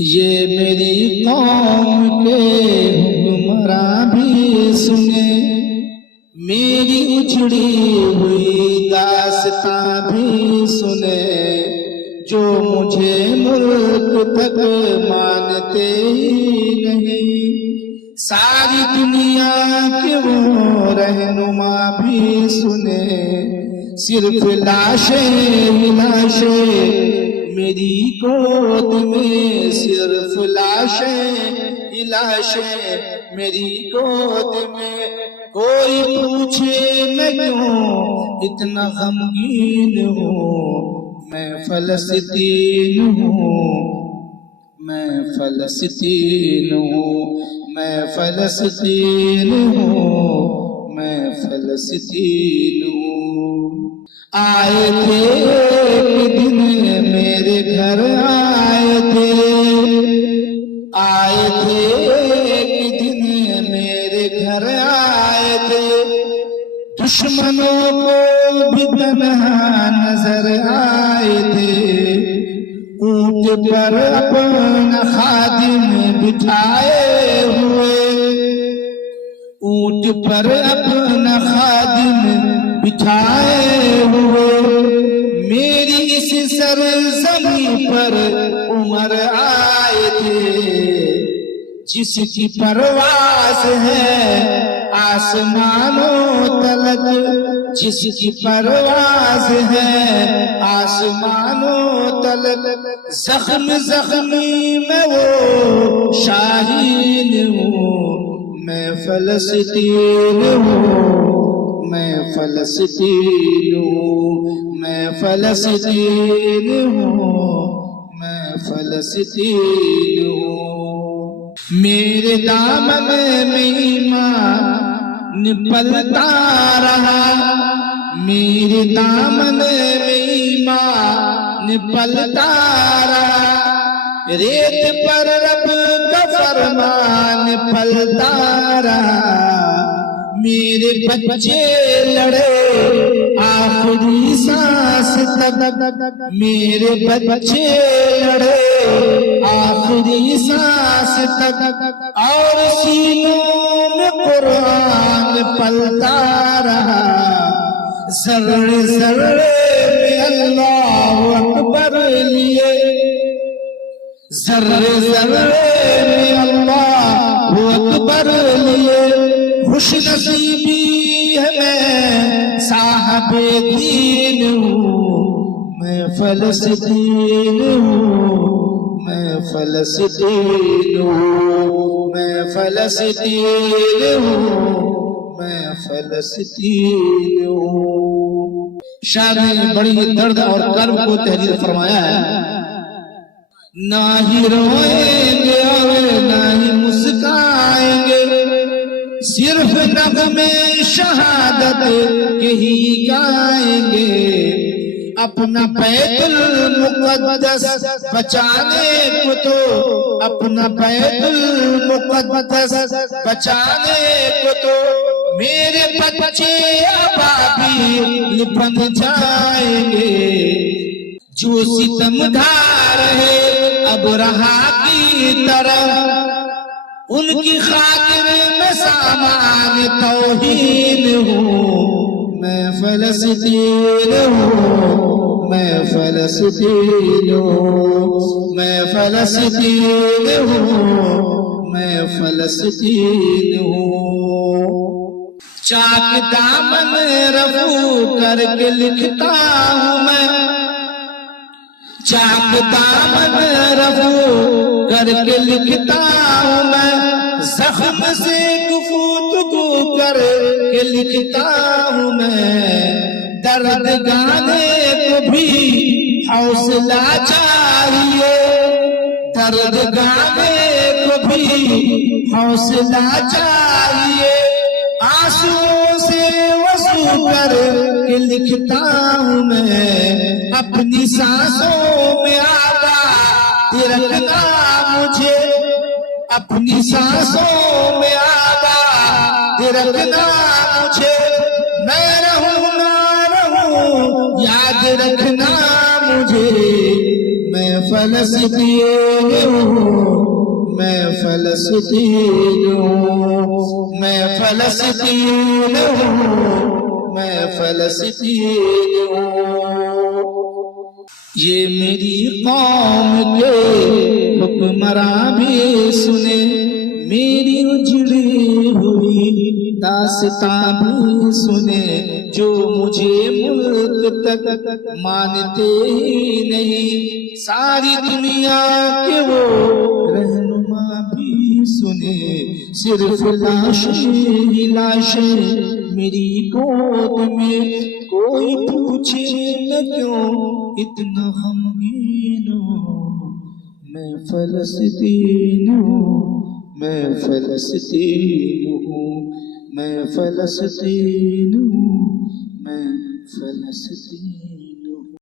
یہ میری قوم کے حکمراں بھی سنے، میری اجڑی ہوئی داستاں بھی سنے، جو مجھے ملک تک مانتے ہی نہیں، ساری دنیا کے وہ رہنما بھی سنے، صرف لاشیں لاشیں میری گود میں، صرف لاشیں لاشیں میری گود میں، کوئی پوچھے میں کیوں اتنا غمگین ہوں، میں فلسطین ہوں، میں فلسطین ہوں، میں فلسطین ہوں، میں فلسطین ہوں۔ آئے تھے ایک دن میرے گھر، آئے تھے ایک دن میرے گھر، آئے تھے دشمنوں کو بھی تنہا نظر آئے تھے، اونٹ پر اپنا خادم بٹھائے ہوئے، اونٹ پر اپنا خادم بٹھائے ہوئے، میری اس سرزمین پر عمر آئے تھے، جس کی پرواز ہے آسمانوں تلک، جس کی پرواز ہے آسمانوں تلک، زخم زخمی میں وہ شاہین ہوں، میں فلسطین ہوں، میں فلسطین ہوں، میں فلسطین ہوں، میں فلسطین ہوں۔ میرے دامن میں ایمان پلتا رہا، میرے دامن میں ایمان پلتا رہا، ریت پر رب کا فرمان پلتا رہا، میرے بچے لڑے آخری سانس تک، میرے بچے لڑے آخری سانس تک، اور سینوں میں قرآن پلتا رہا، ذرے ذرے میں اللہ اکبر لیے، ذرے ذرے میں اللہ اکبر لیے، خوش نصیبی ہے میں صاحب دین ہوں، میں فلسطین ہوں، میں فلسطین ہوں، میں فلسطین ہوں، میں فلسطین ہوں۔ شاعر نے بڑی درد اور کرب کو تحریر فرمایا ہے، نہ ہی روئیں گے اور نہ ہی مسکائیں گے، صرف نغمے شہادت کے ہی گائیں گے، اپنا بیت المقدس بچانے کو تو، اپنا بیت المقدس بچانے کو تو، میرے بچے ابابیل بن جائیں گے، جو ستم ڈھا رہے ابرہا کی طرح، ان کی خاطر میں سامان توہین ہوں، میں فلسطین ہوں، میں فلسطین ہوں، میں فلسطین ہوں، میں فلسطین ہوں۔ چاک دامن رفو کر کے لکھتا ہوں میں، چاک دامن رفو کر کے لکھتا ہوں میں، زخم سے گفتگو کر کے لکھتا ہوں میں، درد گانے کو بھی حوصلہ چاہیے، درد گانے کو بھی حوصلہ چاہیے، آنسوؤں سے وضو کر کے لکھتا ہوں میں، اپنی سانسوں میں آباد رکھنا مجھے، اپنی سانسوں میں آباد رکھنا مجھے، میں رہوں نہ رہوں یاد رکھنا مجھے، میں فلسطین ہوں، فلسطین ہوں، میں فلسطین ہوں، میں فلسطین ہوں۔ یہ میری قوم کے حکمراں بھی سنے، میری اجڑی ہوئی داستاں بھی سنے، جو مجھے ملک تک مانتے ہی نہیں، ساری دنیا کے وہ رہنما بھی سنے، صرف لاشیں ہی لاشیں میری گود میں، کوئی پوچھے میں کیوں اتنا غمگین ہوں، میں فلسطین ہوں، میں فلسطین ہوں، میں فلسطین ہوں، میں فلسطین